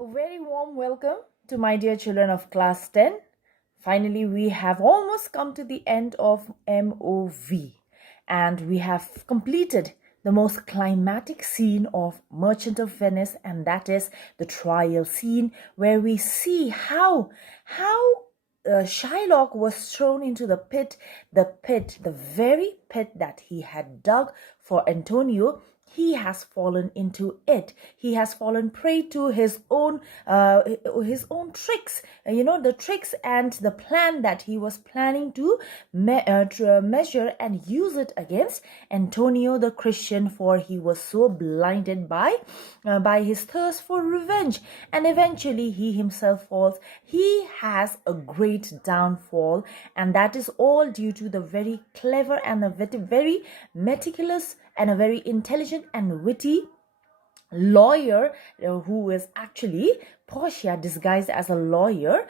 A very warm welcome to my dear children of class 10. Finally, we have almost come to the end of MOV and we have completed the most climatic scene of Merchant of Venice, and that is the trial scene where we see how Shylock was thrown into the pit, the very pit that he had dug for Antonio. He has fallen into it. He has fallen prey to his own tricks. The tricks and the plan that he was planning to measure and use it against Antonio the Christian, for he was so blinded by his thirst for revenge. And eventually he himself falls. He has a great downfall, and that is all due to the very clever and a very meticulous and a very intelligent and witty lawyer who is actually Portia disguised as a lawyer.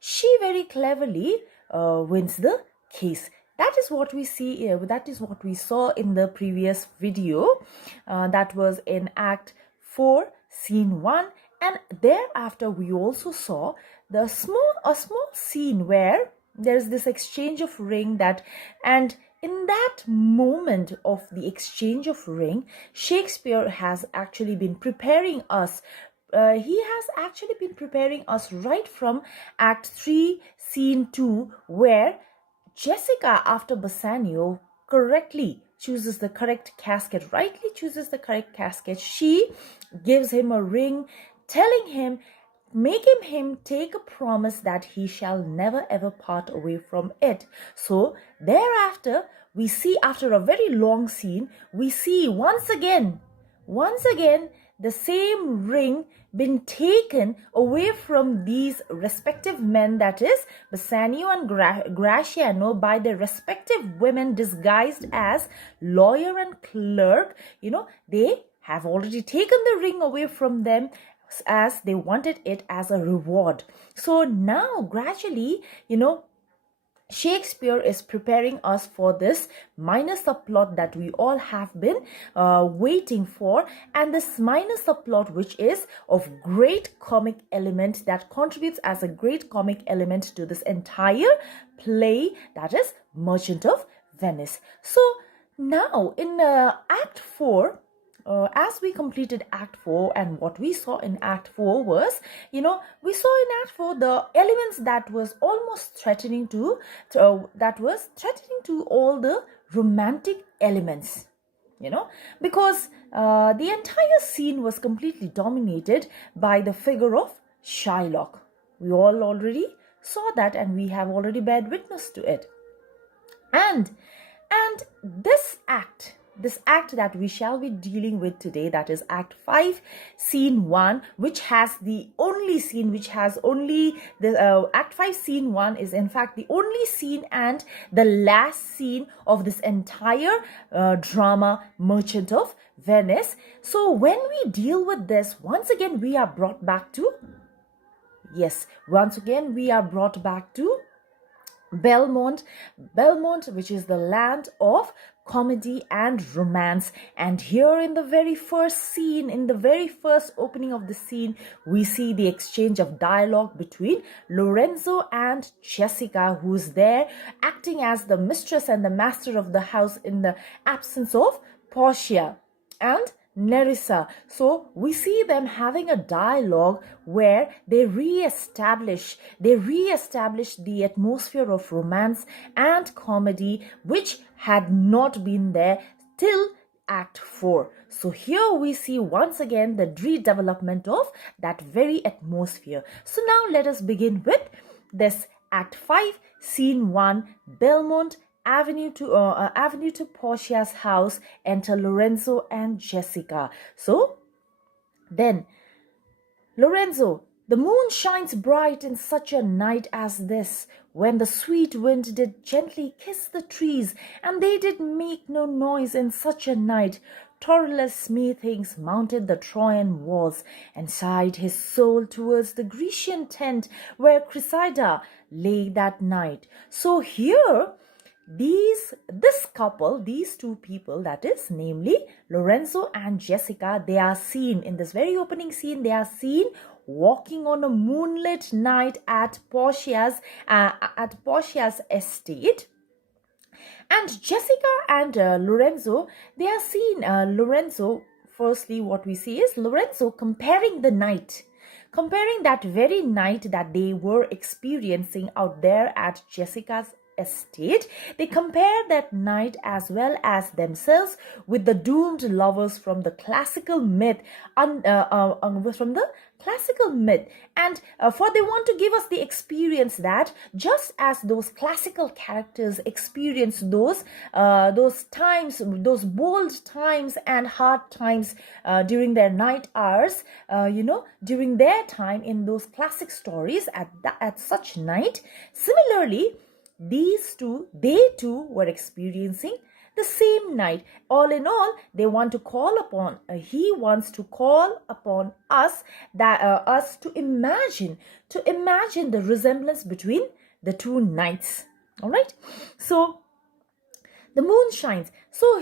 She very cleverly wins the case. That is what we see. That is what we saw in the previous video. That was in Act 4, Scene 1. And thereafter, we also saw a small scene where there's this exchange of ring and in that moment of the exchange of ring, Shakespeare has actually been preparing us. He has actually been preparing us right from Act 3, Scene 2, where Jessica, after Bassanio, rightly chooses the correct casket. She gives him a ring, telling him, making him take a promise that he shall never ever part away from it. So thereafter, we see, after a very long scene, we see once again the same ring been taken away from these respective men, that is Bassanio and Gratiano, by their respective women disguised as lawyer and clerk. They have already taken the ring away from them, as they wanted it as a reward. So now gradually, Shakespeare is preparing us for this minor subplot that we all have been waiting for, and this minor subplot, which is of great comic element, that contributes as a great comic element to this entire play, that is Merchant of Venice. So now in Act 4, as we completed Act 4, and what we saw in Act 4 was, we saw in Act 4 the elements that was almost threatening to all the romantic elements, because the entire scene was completely dominated by the figure of Shylock. We all already saw that, and we have already bared witness to it. And this act that we shall be dealing with today, that is Act 5, Scene 1, which has the only scene, Act 5, Scene 1 is in fact the only scene and the last scene of this entire drama, Merchant of Venice. So when we deal with this, once again we are brought back to Belmont, which is the land of comedy and romance. And here in the very first scene, in the very first opening of the scene, we see the exchange of dialogue between Lorenzo and Jessica, who's there acting as the mistress and the master of the house in the absence of Portia and Nerissa. So we see them having a dialogue where they re-establish the atmosphere of romance and comedy, which had not been there till Act 4. So here we see once again the redevelopment of that very atmosphere. So now let us begin with this Act 5, Scene 1, Belmont, Avenue to Portia's house, enter Lorenzo and Jessica. So then, Lorenzo, the moon shines bright in such a night as this, when the sweet wind did gently kiss the trees, and they did make no noise in such a night. Torulus methinks mounted the Trojan walls, and sighed his soul towards the Grecian tent where Cressida lay that night. So here this couple, these two people, that is namely Lorenzo and Jessica, they are seen in this very opening scene, they are seen walking on a moonlit night at Portia's estate. And Jessica and Lorenzo, they are seen, Lorenzo, firstly what we see is Lorenzo comparing that very night that they were experiencing out there at Jessica's estate. They compare that night as well as themselves with the doomed lovers from the classical myth, and for they want to give us the experience that just as those classical characters experience those times, those bold times and hard times during their night hours, during their time in those classic stories at such night. Similarly, they too were experiencing the same night. All in all, they want to call upon, he wants to call upon us, that us to imagine the resemblance between the two nights. All right. So the moon shines. So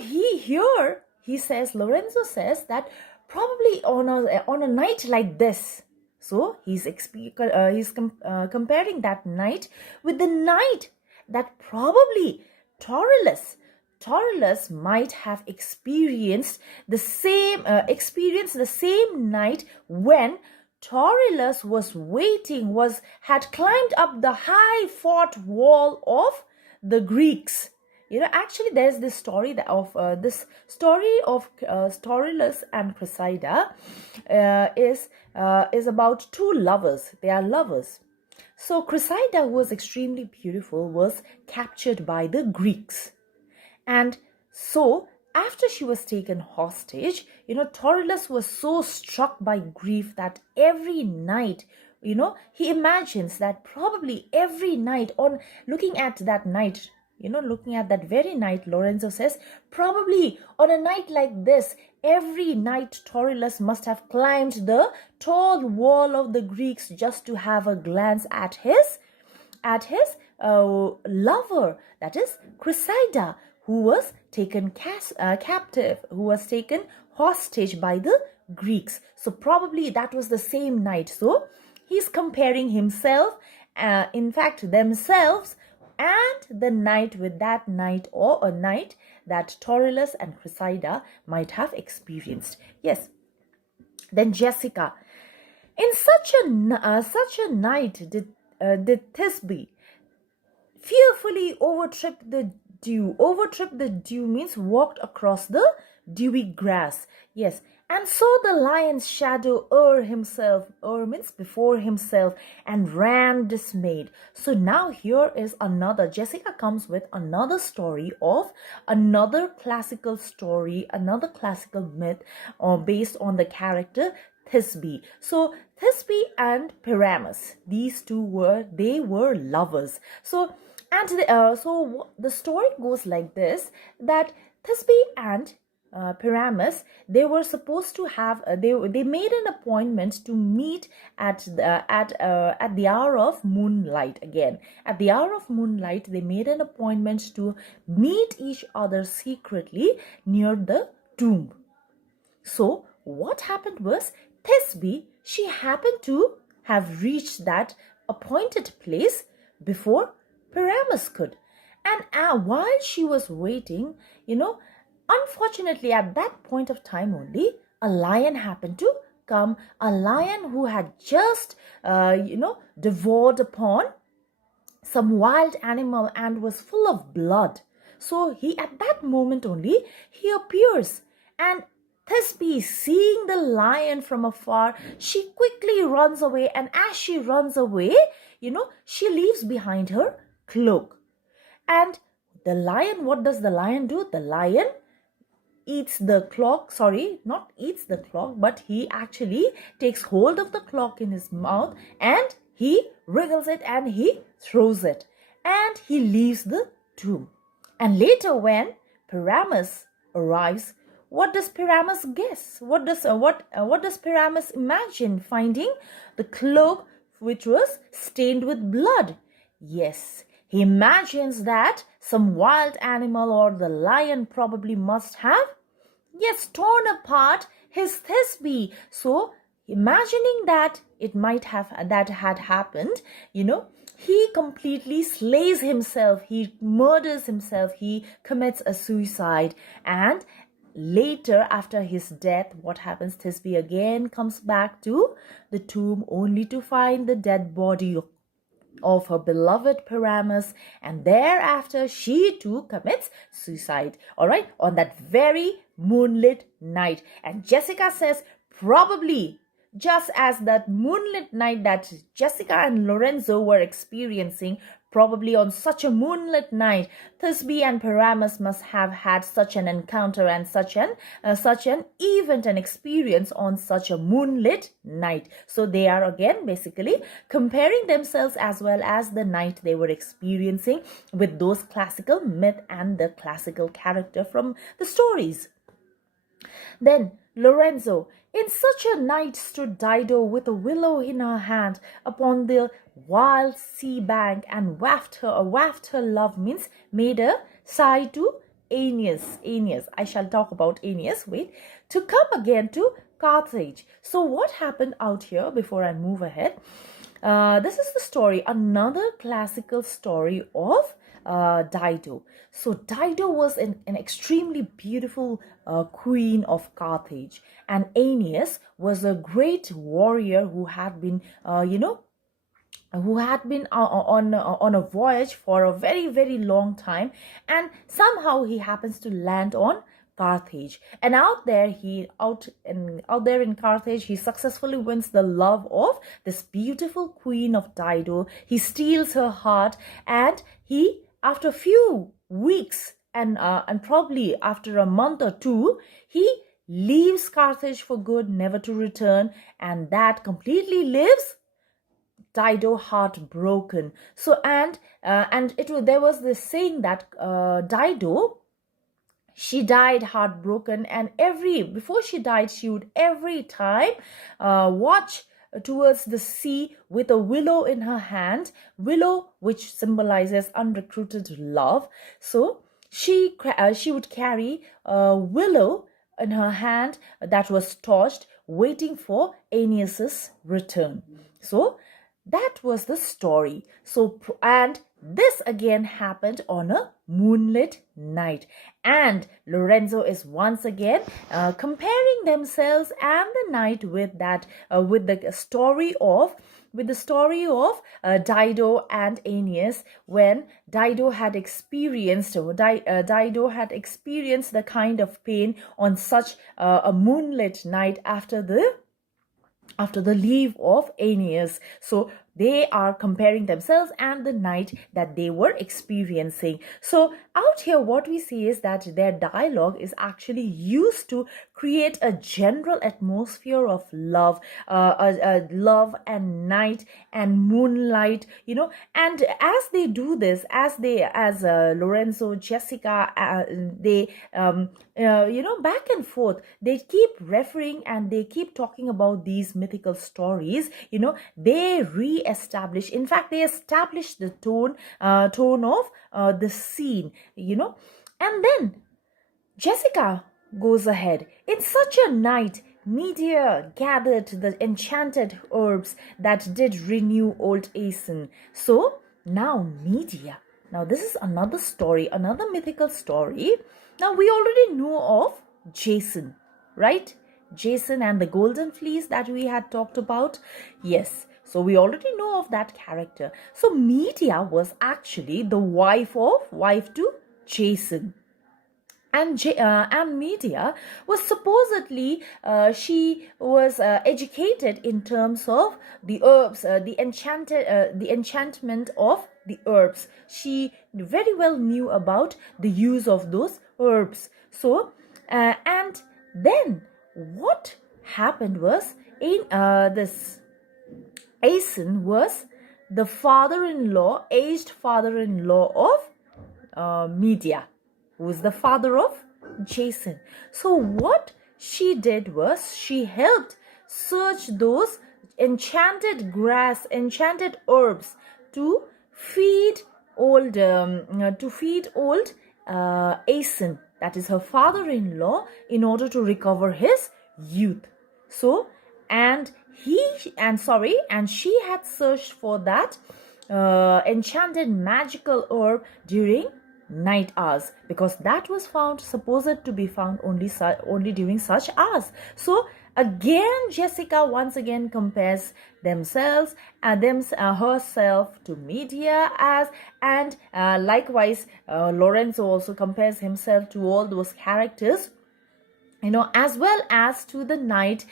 Lorenzo says that probably on a night like this. So he's comparing that night with the night that probably Taurillus might have experienced the same night when Taurillus had climbed up the high fort wall of the Greeks. Actually, there's this story of Taurillus and Cressida is about two lovers. They are lovers. So Cressida, who was extremely beautiful, was captured by the Greeks. And so after she was taken hostage, Taurillus was so struck by grief that every night, he imagines that probably every night looking at that very night, Lorenzo says, probably on a night like this, every night Taurillus must have climbed the tall wall of the Greeks just to have a glance at his lover, that is Cressida, who was taken captive, who was taken hostage by the Greeks. So probably that was the same night. So he's comparing himself, themselves, and the night with that night, or a night that Taurillus and Cressida might have experienced. Yes. Then Jessica. In such a night did Thisbe fearfully overtrip the dew. Overtrip the dew means walked across the dewy grass. Yes. And saw the lion's shadow means before himself, and ran dismayed. So now here is Jessica comes with another story of another classical story, another classical myth based on the character Thisbe. So Thisbe and Pyramus, these two were lovers. So the story goes like this, that Thisbe and Pyramus, they were supposed to have they made an appointment to meet at the hour of moonlight. Again, at the hour of moonlight, they made an appointment to meet each other secretly near the tomb. So what happened was, Thisbe, she happened to have reached that appointed place before Pyramus could, and while she was waiting, unfortunately, at that point of time only, a lion happened to come, a lion who had just, devoured upon some wild animal and was full of blood. So at that moment only, he appears, and Thisbe, seeing the lion from afar, she quickly runs away, and as she runs away, she leaves behind her cloak. And the lion, what does the lion do? The lion eats the clock, not eats the clock, but he actually takes hold of the clock in his mouth, and he wriggles it and he throws it, and he leaves the tomb. And later when Pyramus arrives, what does Pyramus guess? What does Pyramus imagine finding? The cloak which was stained with blood. Yes, he imagines that some wild animal or the lion probably must have, yes, torn apart his Thisbe. So imagining that it might have that had happened, he completely slays himself, he murders himself, he commits a suicide. And later, after his death, what happens? Thisbe again comes back to the tomb only to find the dead body of her beloved Paramus, and thereafter she too commits suicide, all right, on that very moonlit night. And Jessica says, probably just as that moonlit night that Jessica and Lorenzo were experiencing, probably on such a moonlit night, Thisbe and Paramus must have had such an encounter and such an event and experience on such a moonlit night. So they are again basically comparing themselves as well as the night they were experiencing with those classical myth and the classical character from the stories. Then Lorenzo, in such a night stood Dido with a willow in her hand upon the wild sea bank, and wafted her love, means made a sigh to Aeneas. I shall talk about Aeneas, wait, to come again to Carthage. So what happened out here before I move ahead? This is the story, another classical story of Dido. So Dido was an extremely beautiful queen of Carthage, and Aeneas was a great warrior who had been, on a voyage for a very, very long time, and somehow he happens to land on Carthage. And out there in Carthage, he successfully wins the love of this beautiful queen of Dido. He steals her heart, and he, after a few weeks and probably after a month or two, he leaves Carthage for good, never to return, and that completely leaves Dido heartbroken. So there was this saying that Dido, she died heartbroken, and before she died, she would every time watch towards the sea with a willow in her hand, willow which symbolizes unrecruited love. So she would carry a willow in her hand that was torched, waiting for Aeneas's return. So that was the story. So, and this again happened on a moonlit night, and Lorenzo is once again comparing themselves and the night with the story of Dido and Aeneas, when Dido had experienced the kind of pain on such a moonlit night after the leave of Aeneas. So they are comparing themselves and the night that they were experiencing. So out here, what we see is that their dialogue is actually used to create a general atmosphere of love, love and night and moonlight, and as they do this, as Lorenzo, Jessica, they back and forth, they keep referring and they keep talking about these mythical stories. They establish the tone of the scene, and then Jessica goes ahead. In such a night, Medea gathered the enchanted herbs that did renew old Aeson. So now Medea. Now this is another story, another mythical story. Now we already know of Jason, right? Jason and the golden fleece that we had talked about. Yes. So we already know of that character. So Medea was actually the wife to Jason. And Medea was supposedly, she was educated in terms of the herbs, the enchantment of the herbs. She very well knew about the use of those herbs. So, and then what happened was, in this Aeson was the aged father-in-law of Medea, who was the father of Jason. So what she did was, she helped search those enchanted herbs to feed old Asen, that is her father-in-law, in order to recover his youth. So, and she had searched for that enchanted magical herb during night hours, because that was supposed to be found only during such hours. So again, Jessica once again compares herself to media as, and likewise Lorenzo also compares himself to all those characters, as well as to the night,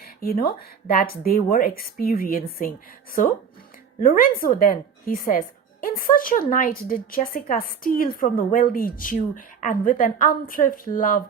that they were experiencing. So Lorenzo then, he says, in such a night did Jessica steal from the wealthy Jew, and with an unthrifty love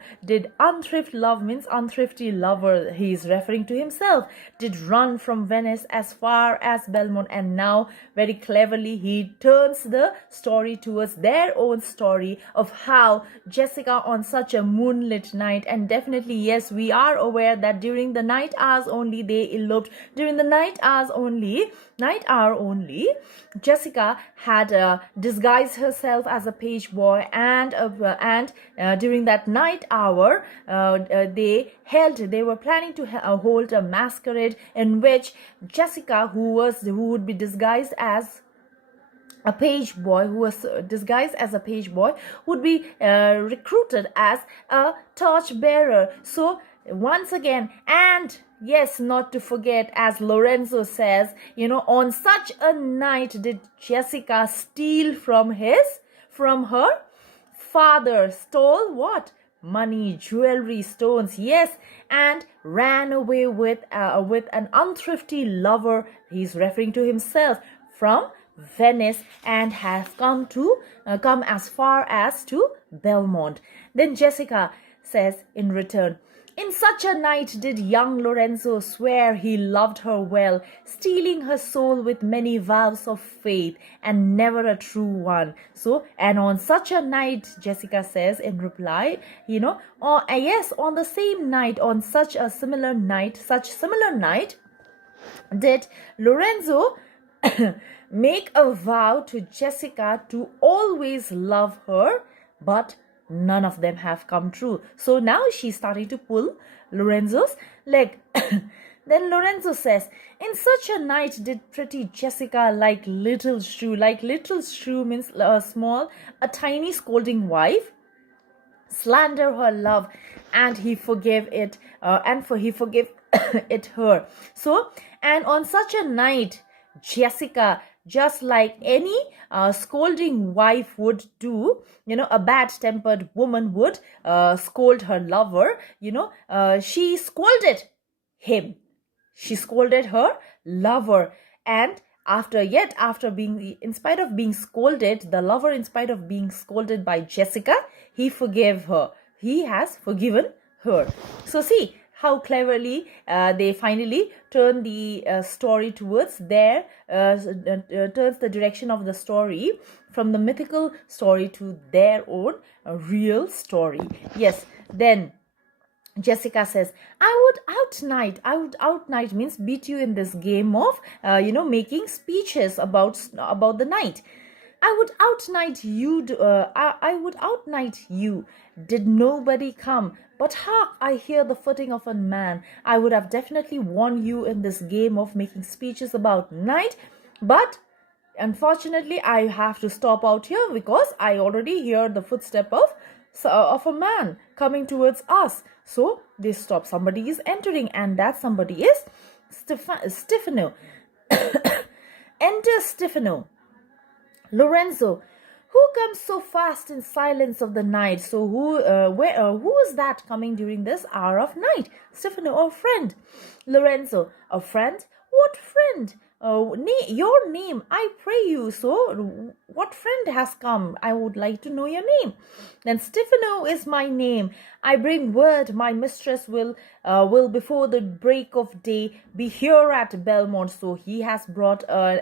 means unthrifty lover, he is referring to himself, did run from Venice as far as Belmont. And now very cleverly he turns the story towards their own story of how Jessica on such a moonlit night, and definitely yes, we are aware that during the night hours only they eloped. During the night hour only, Jessica had disguised herself as a page boy, and during that night hour, they were planning to hold a masquerade in which Jessica, who would be disguised as a page boy, would be recruited as a torch bearer. So once again, and yes, not to forget, as Lorenzo says, on such a night did Jessica steal from her father, stole what? Money, jewelry, stones, yes, and ran away with an unthrifty lover. He's referring to himself, from Venice, and has come as far as to Belmont. Then Jessica says in return, in such a night did young Lorenzo swear he loved her well, stealing her soul with many vows of faith, and never a true one. So, and on such a night, Jessica says in reply, on the same night, on such similar night, did Lorenzo make a vow to Jessica to always love her, but none of them have come true. So now she's starting to pull Lorenzo's leg. Then Lorenzo says, in such a night did pretty Jessica like little shrew means a tiny scolding wife, slander her love, and he forgave it, it her. So, and on such a night, Jessica, just like any scolding wife would do, a bad-tempered woman would scold her lover, she scolded him. She scolded her lover, and in spite of being scolded, the lover, in spite of being scolded by Jessica, he forgave her. He has forgiven her. So see how cleverly they finally turn the story towards turns the direction of the story from the mythical story to their own real story. Yes, then Jessica says, I would outnight means beat you in this game of, making speeches about the night. I would outnight you. I would outnight you. Did nobody come? But hark, I hear the footing of a man. I would have definitely won you in this game of making speeches about night. But unfortunately, I have to stop out here because I already hear the footstep of a man coming towards us. So they stop. Somebody is entering, and that somebody is Stefano. Enter Stefano. Lorenzo, who comes so fast in silence of the night? So who is that coming during this hour of night? Stefano, a friend. Lorenzo, a friend? What friend? Your name, I pray you. So what friend has come? I would like to know your name. Then Stefano is my name. I bring word my mistress will before the break of day be here at Belmont. So he has brought a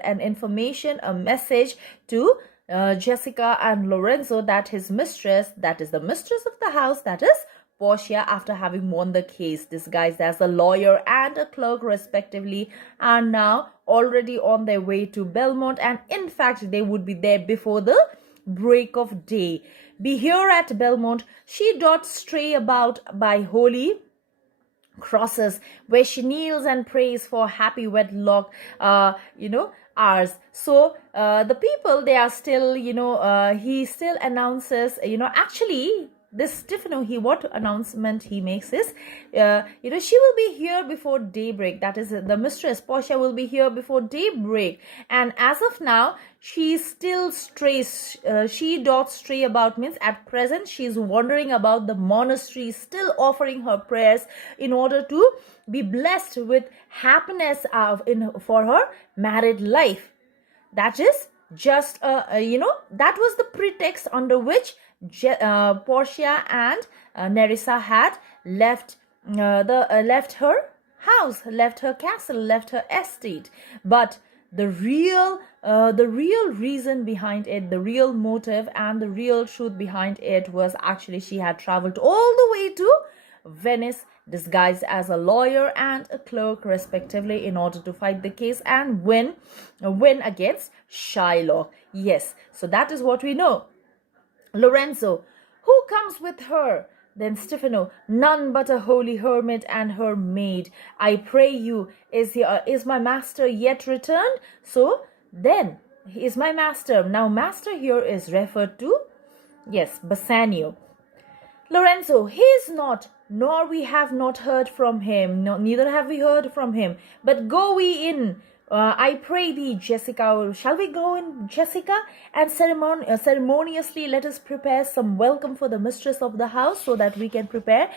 message to Jessica and Lorenzo that his mistress, that is the mistress of the house, that is Portia, after having won the case, disguised as a lawyer and a clerk respectively, are now already on their way to Belmont, and in fact they would be there before the break of day. Be here at Belmont, she doth stray about by holy crosses, where she kneels and prays for happy wedlock, hours. So the people, they are still, he still announces, actually this Stefano, what announcement he makes is, she will be here before daybreak. That is, the mistress Portia will be here before daybreak. And as of now, she still strays. She doth stray about, means at present she is wandering about the monastery, still offering her prayers in order to be blessed with happiness for her married life. That is just, that was the pretext under which Portia and Nerissa had left left her house, left her castle, left her estate. But the real reason behind it, the real motive and the real truth behind it was actually she had traveled all the way to Venice, disguised as a lawyer and a clerk respectively, in order to fight the case and win against Shylock. Yes, so that is what we know. Lorenzo, who comes with her? Then Stefano, none but a holy hermit and her maid. I pray you, is my master yet returned? So then, he is my master. Now master here is referred to, yes, Bassanio. Lorenzo, he is not, nor we have not heard from him, neither have we heard from him. But go we in, I pray thee, Jessica. Shall we go in, Jessica? And ceremoniously let us prepare some welcome for the mistress of the house, so that we can prepare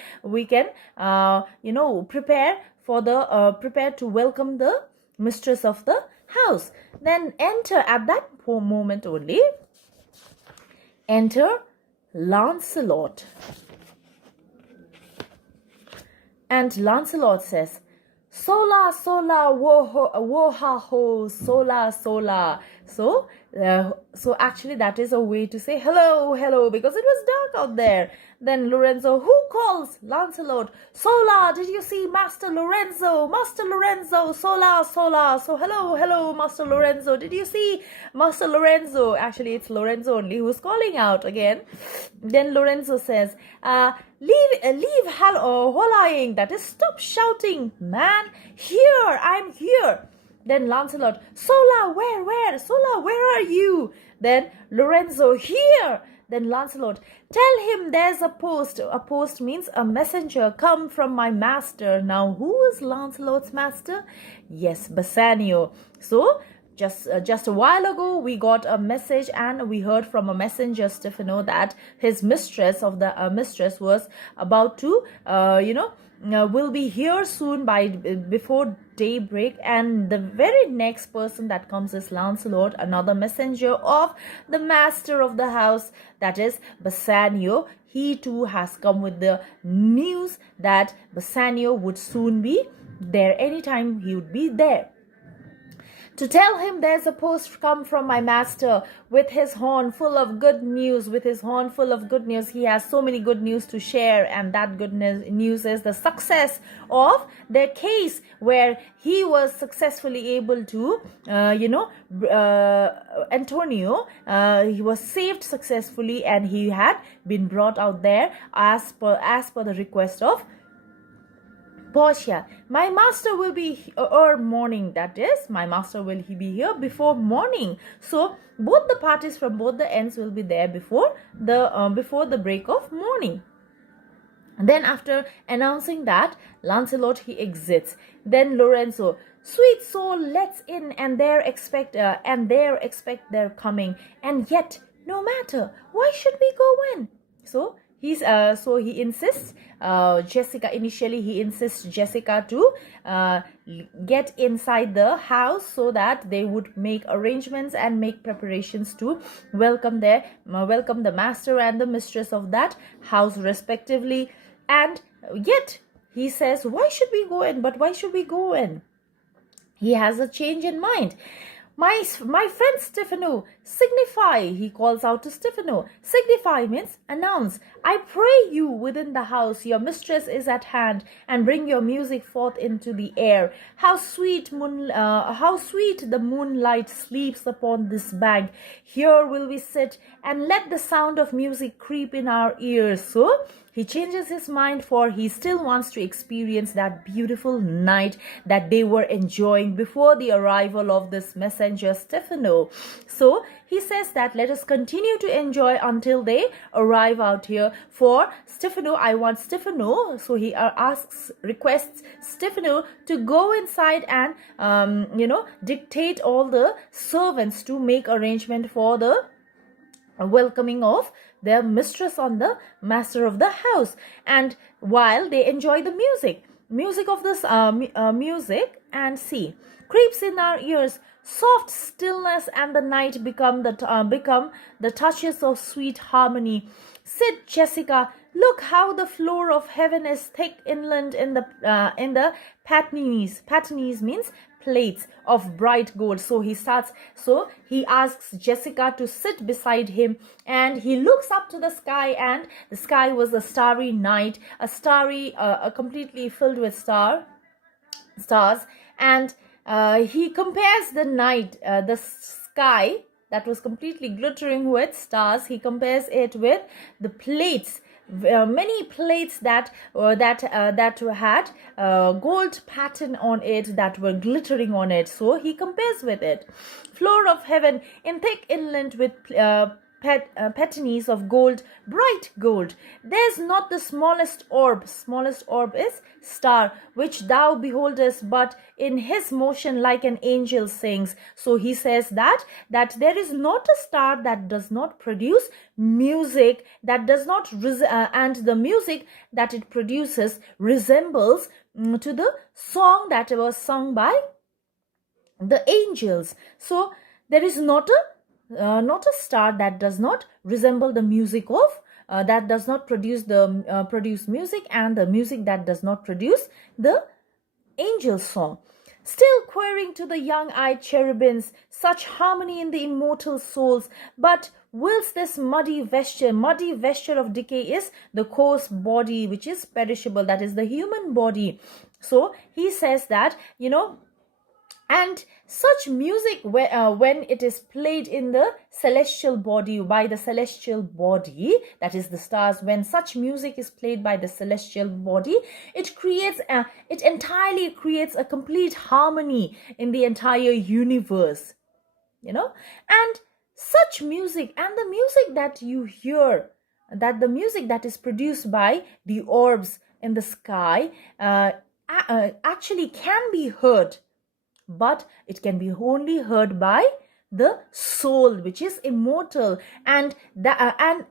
to welcome the mistress of the house. Then enter, at that moment only, enter Lancelot. And Lancelot says, Sola, sola, wo-ha-ho, sola, sola. So actually that is a way to say hello, hello, because it was dark out there. Then Lorenzo, who calls? Lancelot, sola, did you see Master Lorenzo? Master Lorenzo, sola, sola. So hello, hello, Master Lorenzo, did you see Master Lorenzo? Actually, it's Lorenzo only who's calling out again. Then Lorenzo says, leave hollowing, that is, stop shouting, man. Here, I'm here. Then Lancelot, Sola, where? Sola, where are you? Then Lorenzo, here. Then Lancelot, tell him there's a post. A post means a messenger come from my master. Now, who is Lancelot's master? Yes, Bassanio. So, just a while ago, we got a message and we heard from a messenger, Stefano, that his mistress was about to, will be here soon before daybreak. And the very next person that comes is Lancelot, another messenger of the master of the house, that is Bassanio. He too has come with the news that Bassanio would soon be there. Anytime he would be there. To tell him there's a post come from my master with his horn full of good news. He has so many good news to share, and that good news is the success of their case, where he was successfully able to, Antonio, he was saved successfully, and he had been brought out there as per the request of Portia. My master will be morning, that is, my master will be here before morning. So both the parties from both the ends will be there before the break of morning. And then after announcing that, Lancelot, he exits. Then Lorenzo, sweet soul, let's in, and there expect their coming. And yet, no matter, why should we go in? So he insists Jessica. Initially, he insists Jessica to get inside the house, so that they would make arrangements and make preparations to welcome the master and the mistress of that house respectively. And yet he says, why should we go in? But why should we go in? He has a change in mind. My friend Stefano, signify, he calls out to Stefano. Signify means announce. I pray you within the house, your mistress is at hand, and bring your music forth into the air. How sweet the moonlight sleeps upon this bank. Here will we sit and let the sound of music creep in our ears. So he changes his mind, for he still wants to experience that beautiful night that they were enjoying before the arrival of this messenger Stefano. So he says that let us continue to enjoy until they arrive out here. For Stefano, I want Stefano. So he requests Stefano to go inside and, dictate all the servants to make arrangement for the welcoming of their mistress on the master of the house. And while they enjoy the music of this music and see creeps in our ears, soft stillness and the night become the touches of sweet harmony. Sit, Jessica, look how the floor of heaven is thick inland in the patines. Patines means plates of bright gold. So he asks Jessica to sit beside him, and he looks up to the sky, and the sky was a starry night, completely filled with stars, and he compares the night, the sky that was completely glittering with stars. He compares it with the plates, many plates that had gold pattern on it, that were glittering on it. So he compares with it. Floor of heaven in thick inland with patines of gold, bright gold. There's not the smallest orb. Smallest orb is star, which thou beholdest, but in his motion like an angel sings. So he says that there is not a star that does not produce music, that does not and the music that it produces resembles to the song that was sung by the angels. So there is not a star that does not resemble the music of that does not produce music, and the music that does not produce the angel song. Still querying to the young-eyed cherubims, such harmony in the immortal souls. But whilst this muddy vesture of decay is the coarse body which is perishable, that is the human body. So he says that, and such music, when it is played in the celestial body, by the celestial body, that is the stars, when such music is played by the celestial body, it entirely creates a complete harmony in the entire universe, and such music, and the music that you hear, that the music that is produced by the orbs in the sky actually can be heard, but it can be only heard by the soul, which is immortal. And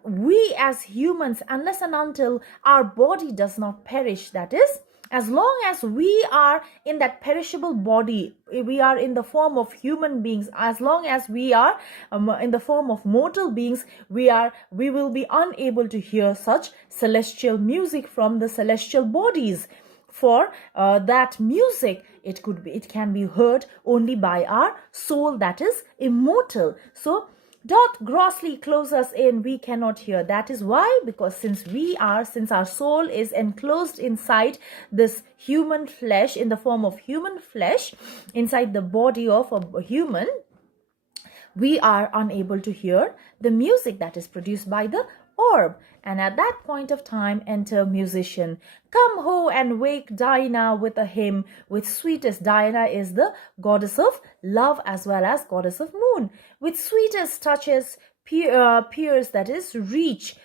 we as humans, unless and until our body does not perish, that is, as long as we are in that perishable body, we are in the form of human beings, as long as we are in the form of mortal beings, we will be unable to hear such celestial music from the celestial bodies. For that music, it can be heard only by our soul that is immortal. So doth grossly close us in, we cannot hear. That is why, because since our soul is enclosed inside this human flesh, in the form of human flesh, inside the body of a human, we are unable to hear the music that is produced by the orb. And at that point of time, enter musician. Come ho and wake Diana with a hymn, with sweetest. Diana is the goddess of love as well as goddess of moon. With sweetest touches, pierce, that is, reach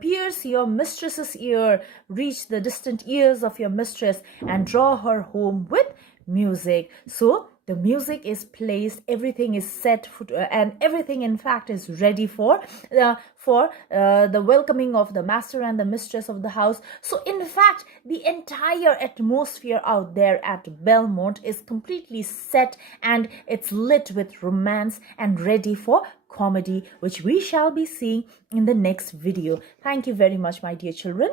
pierce your mistress's ear, reach the distant ears of your mistress, and draw her home with music. So the music is placed, everything is set, and everything in fact is ready for the welcoming of the master and the mistress of the house. So in fact, the entire atmosphere out there at Belmont is completely set, and it's lit with romance and ready for comedy, which we shall be seeing in the next video. Thank you very much, my dear children.